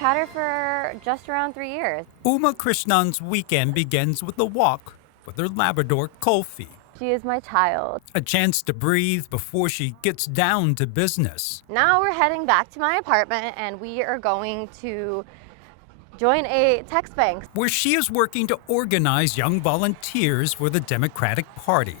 had her for just around 3 years. Krishnan's weekend begins with a walk with her Labrador, Kolfi. She is my child. A chance to breathe before she gets down to business. Now we're heading back to my apartment and we are going to join a text bank, where she is working to organize young volunteers for the Democratic Party.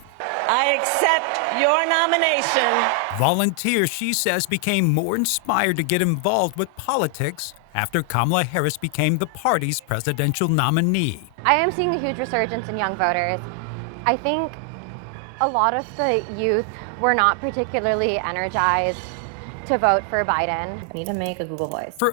I accept your nomination. Volunteers, she says, became more inspired to get involved with politics after Kamala Harris became the party's presidential nominee. I am seeing a huge resurgence in young voters. I think a lot of the youth were not particularly energized to vote for Biden. I need to make a Google Voice. For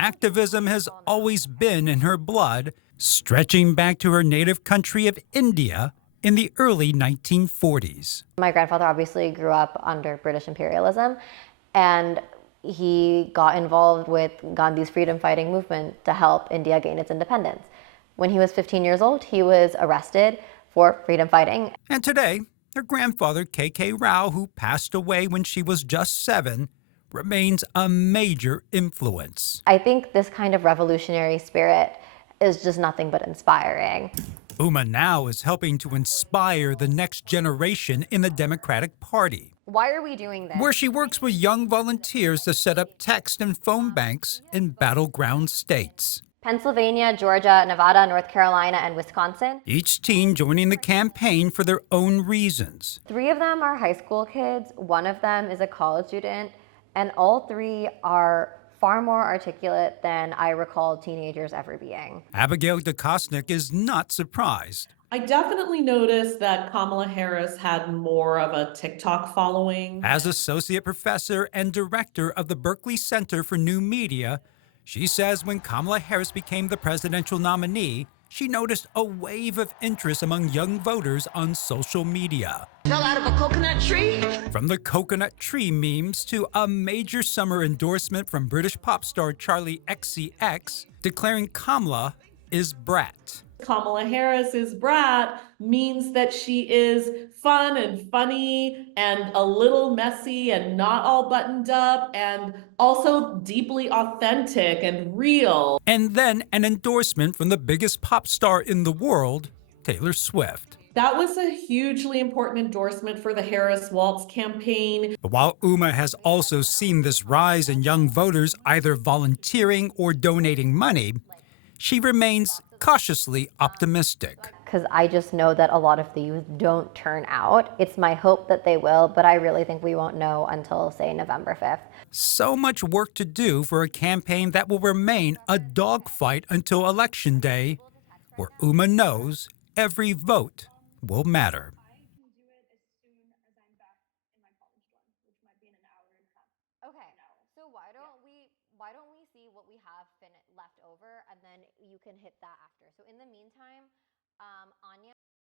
activism has always been in her blood, stretching back to her native country of India in the early 1940s. My grandfather obviously grew up under British Imperialism, and he got involved with Gandhi's freedom fighting movement to help India gain its independence. When he was 15 years old, he was arrested for freedom fighting. And today, her grandfather, K.K. Rao, who passed away when she was just 7, remains a major influence. I think this kind of revolutionary spirit is just nothing but inspiring. Now is helping to inspire the next generation in the Democratic Party. Why are we doing this? Where she works with young volunteers to set up text and phone banks in battleground states. Pennsylvania, Georgia, Nevada, North Carolina, and Wisconsin. Each teen joining the campaign for their own reasons. 3 of them are high school kids, 1 of them is a college student, and all 3 are far more articulate than I recall teenagers ever being. Abigail DeKosnik is not surprised. I definitely noticed that Kamala Harris had more of a TikTok following. As associate professor and director of the Berkeley Center for New Media, she says when Kamala Harris became the presidential nominee, she noticed a wave of interest among young voters on social media. Fell out of a coconut tree? From the coconut tree memes to a major summer endorsement from British pop star Charlie XCX declaring Kamala is brat. Kamala Harris's brat means that she is fun and funny and a little messy and not all buttoned up and also deeply authentic and real. And then an endorsement from the biggest pop star in the world, Taylor Swift. That was a hugely important endorsement for the Harris Waltz campaign. But while has also seen this rise in young voters either volunteering or donating money, she remains cautiously optimistic. Because I just know that a lot of the youth don't turn out. It's my hope that they will, but I really think we won't know until, say, November 5th. So much work to do for a campaign that will remain a dogfight until Election Day, where knows every vote will matter. Okay, so why don't we see what we have been left over, and then you can hit that after. So in the meantime, Anya